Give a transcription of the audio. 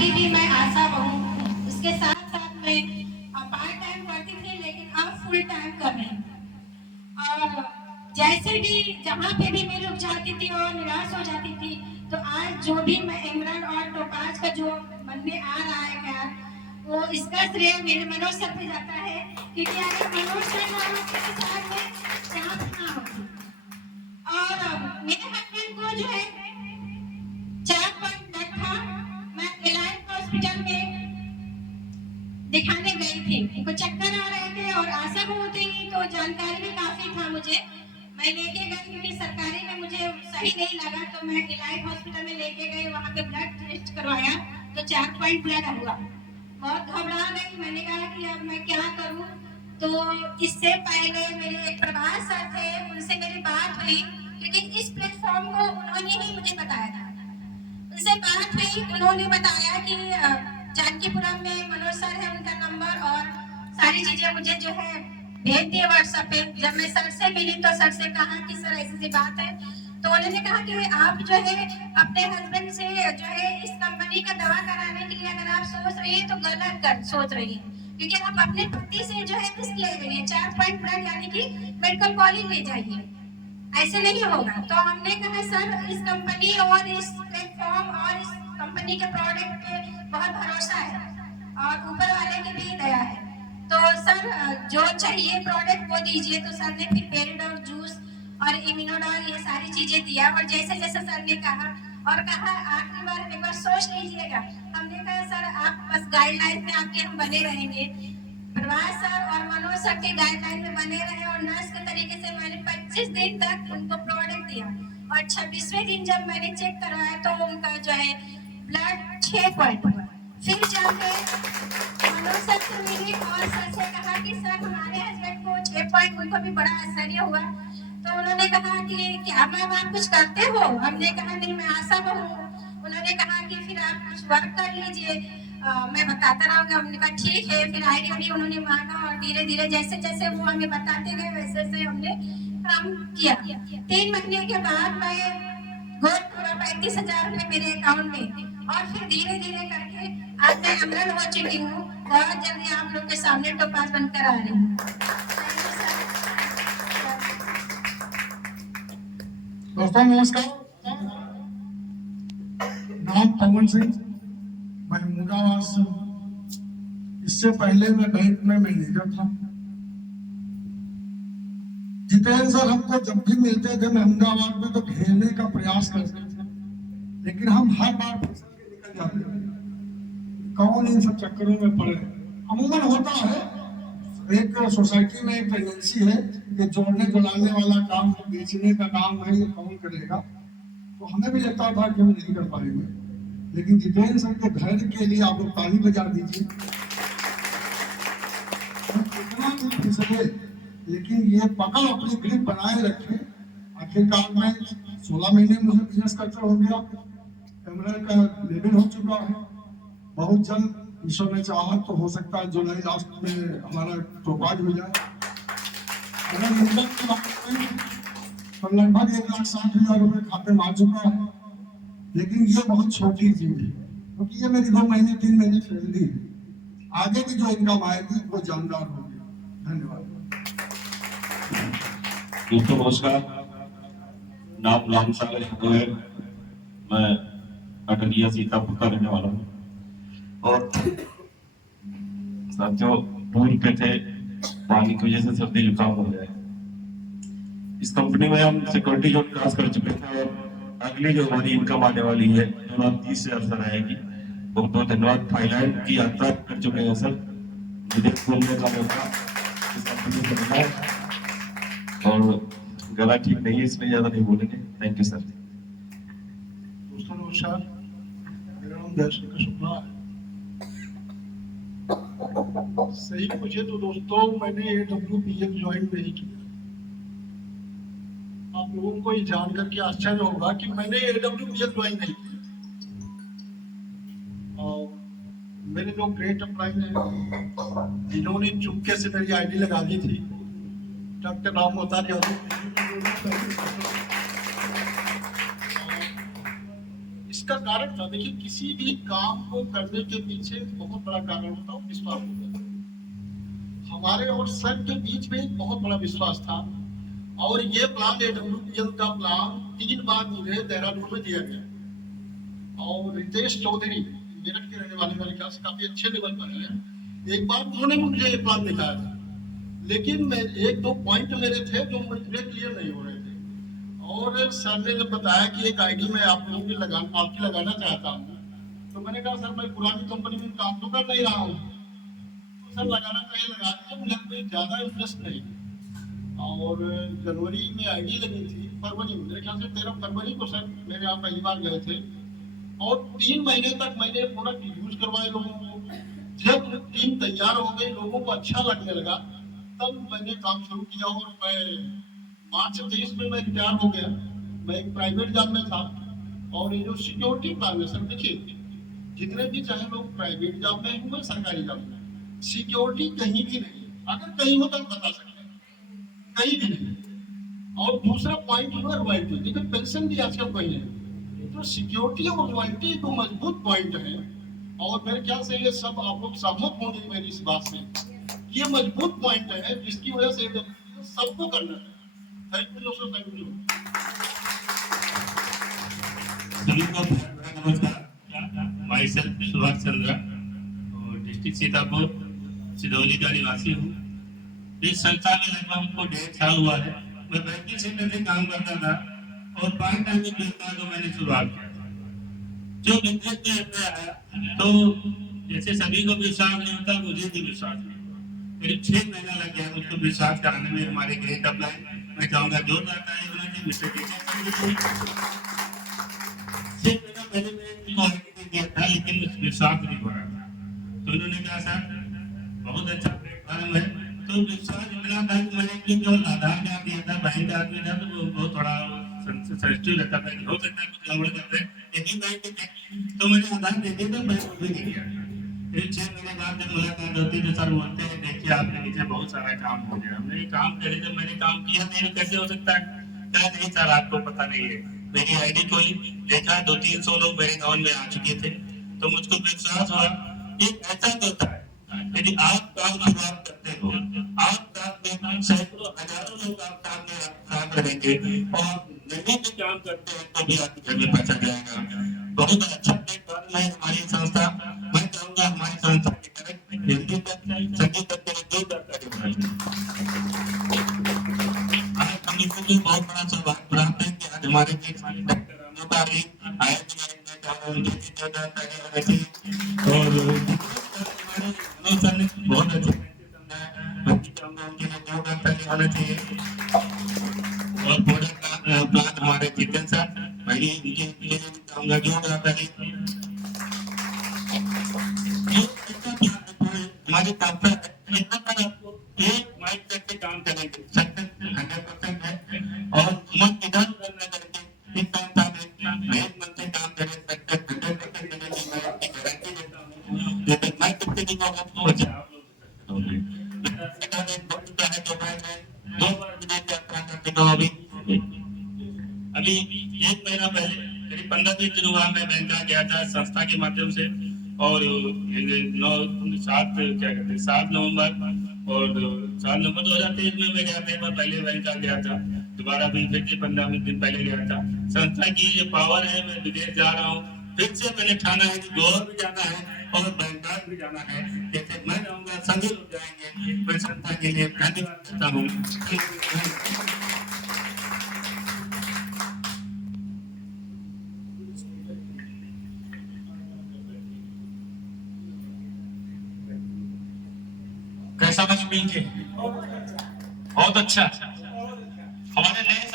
अभी भी मैं आशा बहू हूँ। उसके साथ साथ मैं पार्ट टाइम करती थी, लेकिन अब फुल टाइम कर रही हूँ। और जैसे भी जहाँ पे भी मैं रुक जाती थी और निराश हो जाती थी, तो आज जो भी मैं इमरान और टोपाज का जो मन में आ रहा है ख्याल, वो इसका श्रेय मेरे मनोज सर पे जाता है, क्योंकि अगर मनोज सर ना होते तो शायद मैं यहाँ पे ना होती। और मेरे हस्बैंड को जो है 4 पॉइंट ब्लड था। मैं एलाइट हॉस्पिटल में दिखाने गई थी, उनको चक्कर आ रहे थे और आशा को होते ही तो जानकारी भी काफी था मुझे। मैं लेके गई क्योंकि सरकारी में मुझे सही नहीं लगा, तो मैं इलाइट हॉस्पिटल में लेके गई, वहाँ पे ब्लड टेस्ट करवाया तो 4 पॉइंट ब्लड हुआ। बहुत घबरा गई, मैंने कहा कि अब मैं क्या करूँ। तो इससे पहले मेरे एक प्रभास सर थे, उनसे मेरी बात हुई, क्योंकि इस प्लेटफॉर्म को उन्होंने ही मुझे बताया था। उनसे बात हुई, उन्होंने बताया कि जानकीपुरम में मनोज सर है, उनका नंबर और सारी चीजें मुझे जो है भेज दिए व्हाट्सएप पे। जब मैं सर से मिली तो सर से कहा कि सर ऐसी सी बात है, तो उन्होंने कहा कि आप जो है अपने हस्बैंड से जो है इस कंपनी का दवा कराने के लिए अगर आप सोच रही है तो गलत कर सोच रही है, क्योंकि आप अपने पति से जो है रिस्क ले रही है। 4 पॉइंट ब्लड यानी कि मेडिकल कॉलेज ले जाइए, ऐसे नहीं होगा। तो हमने कहा सर इस कंपनी और इस प्लेटफॉर्म और इस कंपनी के प्रोडक्ट पे बहुत भरोसा है और ऊपर वाले की भी दया है, तो सर जो चाहिए प्रोडक्ट वो दीजिए। तो सर ने फिर पेरिडोल जूस और इम्यूनोडॉल ये सारी चीजें दिया, और जैसे जैसे सर ने कहा और कहा आखिरी बार एक बार सोच लीजिएगा। हमने कहा सर आप बस गाइडलाइन में आपके हम बने रहेंगे, प्रभास सर और मनोज सर के गाइडलाइन में बने रहे, और नर्स के तरीके से मैंने 25 दिन तक उनको प्रोडक्ट दिया, और 26वें दिन जब मैंने चेक करवाया तो उनका जो है ब्लड 6 पॉइंट हुआ। फिर जाके मनोज सर से मिली और सर से कहा कि सर हमारे हस्बैंड को 6 पॉइंट, उनको भी बड़ा आश्चर्य हुआ। तो उन्होंने कहा कि क्या मैम आप कुछ करते हो? हमने कहा नहीं, मैं आशा बहू हूँ। उन्होंने कहा कि फिर आप कुछ वर्क कर लीजिए, मैं बताता रहूंगा। हमने कहा ठीक है। फिर आईडी वाईडी उन्होंने मांगा, और धीरे धीरे जैसे जैसे वो हमें बताते गए वैसे वैसे हमने काम किया। 3 महीने के बाद मैं गोद पूरा 35,000 रुपए मेरे अकाउंट में, और फिर धीरे धीरे करके आज मैं अमरन हो चुकी हूँ। बहुत जल्दी आप लोग के सामने टोपाज बनकर आ रही हूँ। दोस्तों नमस्कार, नाम पवन सिंह, मैं मुरादाबाद से हूँ। इससे पहले मैं बैंक में मैनेजर था। जितेंद्र सर हमको जब भी मिलते थे अहमदाबाद में तो घेरने का प्रयास करते थे, लेकिन हम हर बार फिसल के निकल जाते थे। कौन इन सब चक्करों में पड़े। अमूमन होता है, एक सोसाइटी में एक टेंडेंसी है कि जोड़ने जुड़ाने वाला काम, बेचने का काम नहीं कौन करेगा। तो हमें भी लगता था कि हम नहीं कर पाएंगे, लेकिन जितेंद्र सर के धैर्य के लिए आप लोग ताली बजा दीजिए। कितना भी फिसले, लेकिन ये पकड़ अपनी ग्रिप बनाए रखे। आखिरकार में 16 महीने मुझे बिजनेस करते हो गया, एमरल का लेवल हो चुका है। बहुत जल्द ईश्वर ने चाहा तो हो सकता है जुलाई लास्ट में हमारा टोपाज हो जाए। अगर इनकम की बात करें तो लगभग 1,60,000 रुपए खाते में आ चुका है, लेकिन ये बहुत छोटी चीज है, क्योंकि ये मेरी 2 महीने 3 महीने सैलरी है। आगे की जो इनकम आएगी वो जानदार होगी। धन्यवाद। दोस्तों नमस्कार, नाम राम सागर यादव है। मैं अटलिया सीतापुर का रहने वाला हूँ, और साथियों दूर पे थे, पानी की वजह से सर्दी जुकाम हो गया है। इस कंपनी में हम सिक्योरिटी जोन क्रॉस कर चुके थे, और अगली जो हमारी इनकम आने वाली है 2030 से आएगी। बहुत बहुत धन्यवाद। थाईलैंड की यात्रा कर चुके हैं सर, विदेश घूमने का मौका इस कंपनी से मिला है, और गला ठीक नहीं है इसलिए ज्यादा नहीं बोलेंगे। Thank you sir. दोस्तों नमस्कार, मेरा नाम दर्शन का शुक्ला है। सही पूछे तो दोस्तों मैंने AWPF ज्वाइन नहीं किया। आप लोगों को ये जान करके आश्चर्य होगा कि मैंने AWPF ज्वाइन नहीं किया। और मेरे जो ग्रेट अपलाइन है, जिन्होंने चुपके से मेरी आईडी लगा दी थी, डॉक्टर राम अवतार यादव, इस इसका कारण था, देखिए किसी भी काम को करने के पीछे बहुत बड़ा कारण होता है विश्वास होता है। हमारे और सर के बीच में एक बहुत बड़ा विश्वास था, और ये प्लान AWPL का प्लान 3 बार मुझे देहरादून में दिया गया। और रितेश चौधरी मेरठ के रहने वाले मेरे ख्याल से काफी अच्छे लेवल पर है, एक बार उन्होंने मुझे ये प्लान दिखाया था, लेकिन मैं 1-2 पॉइंट मेरे थे जो मुझे क्लियर नहीं हो रहे थे। और सर ने जब बताया कि एक आईडी मैं आप लोगों की लगाना चाहता हूँ, तो मैंने कहा सर मैं पुरानी कंपनी में काम तो कर नहीं रहा हूँ, तो सर लगाना चाहिए लगा दिया, मुझे कोई ज्यादा इंटरेस्ट नहीं। और जनवरी में आईडी लगी थी, फरवरी में मेरे ख्याल से 13 फरवरी को सर मेरे यहाँ पहली बार गए थे, और 3 महीने तक मैंने प्रोडक्ट यूज करवाए लोगों को। जब टीम तैयार हो गई, लोगों को अच्छा लगने लगा, तब मैंने काम शुरू किया। और मैं मार्च 23 में मैं रिटायर हो गया। मैं एक प्राइवेट जॉब में था, और ये जो सिक्योरिटी प्लान है सर, देखिए जितने भी चाहे लोग प्राइवेट जॉब में हुए सरकारी जॉब में, सिक्योरिटी कहीं भी नहीं, अगर कहीं हो तो आप बता सकते हैं, कहीं भी नहीं। और दूसरा पॉइंट हुआ रॉयल्टी, देखिए पेंशन भी आजकल कोई नहीं, तो सिक्योरिटी और रॉयल्टी दो मजबूत पॉइंट है। और मेरे ख्याल से ये सब आप लोग सहमत होंगे मेरी इस बात से, ये मजबूत पॉइंट है जिसकी वजह से सबको करना है। थैंक यू दोस्तों, थैंक यू। सभी को नमस्कार। माई सेल्फ सुभाष चंद्रा और डिस्ट्रिक्ट सीतापुर सिधौली का निवासी हूँ। इस संस्था में लगभग हमको 1.5 साल हुआ है। मैं बैंकिंग सेक्टर में काम करता था और पार्ट टाइम में व्यवसाय को मैंने शुरुआत किया था। जो बिजनेस में अंदर आया तो जैसे सभी को विश्वास नहीं होता, मुझे भी विश्वास नहीं होता। करीब 6 महीना लग गया मुझको विश्वास कराने में। हमारे ग्रेट अपलाइन मैं चाहूँगा जोर दाता है उन्होंने मिस्टर पहले मैंने दे दिया था, लेकिन विश्वास नहीं हो रहा था। तो उन्होंने कहा सर बहुत अच्छा प्लेटफॉर्म है, तो विश्वास इतना था कि मैंने केवल आधार कार्ड दिया था, बैंक आदमी था, तो वो बहुत थोड़ा सेंसिटिव रहता था कि हो सकता है कुछ गड़बड़ कर रहे, लेकिन बैंक के तो मैंने आधार दे दिया था, बैंक भी नहीं दिया। फिर 6 महीने बाद जब मुलाकात होती तो सर बोलते हैं देखिए आपके नीचे बहुत सारा काम हो गया। हमने काम करे, जब मैंने काम किया नहीं कैसे हो सकता है? क्या नहीं सर आपको पता नहीं है। मेरी आईडी खोली, देखा 200-300 लोग मेरे गाँव में आ चुके थे, तो मुझको विश्वास हुआ एक ऐसा होता है यदि आप काम शुरुआत करते हो, आप साथ में सैकड़ों हजारों लोग आप साथ रहेंगे और नहीं भी काम करते हैं तो भी आपके घर में पैसा जाएगा। बहुत अच्छा प्लेटफॉर्म है हमारी संस्था। मैं चाहूंगा हमारी संस्था की तरफ हिंदी तक संगीत तक के जो करता है आज हम लोगों को बहुत बड़ा सौभाग्य प्राप्त है कि आज हमारे बीच डॉक्टर रामोपारी आए और सर ने बहुत अच्छे होना चाहिए। और प्लान हमारे जितन सर भाई उनके चाहूंगा जो आता है हमारे काम आपको एक माइक तक के काम करेंगे 100% है और मन इधर करना करके एक काम था मेहनत मन से काम करें 100% मैं आपकी गारंटी देता हूँ। जब मैं कितने दिन होगा तो आप लोग दो बार विदेश यात्रा करने को अभी 1 महीना पहले करीब 15-20 दिन हुआ मैं बैंक गया था संस्था के माध्यम से। और 7 नवंबर और 7 नवंबर 2023 में मैं गया था। मैं पहले बैंक गया था, दोबारा भी फिर से 15-20 दिन पहले गया था। संस्था की ये पावर है, मैं विदेश जा रहा हूँ, फिर से मैंने ठाना है कि गोवा भी जाना है और बैंकॉक भी जाना है। जैसे मैं जाऊंगा सभी लोग जाएंगे। मैं संस्था के लिए धन्यवाद देता हूँ। कैसा लगा मिलके? बहुत अच्छा। हमारे नए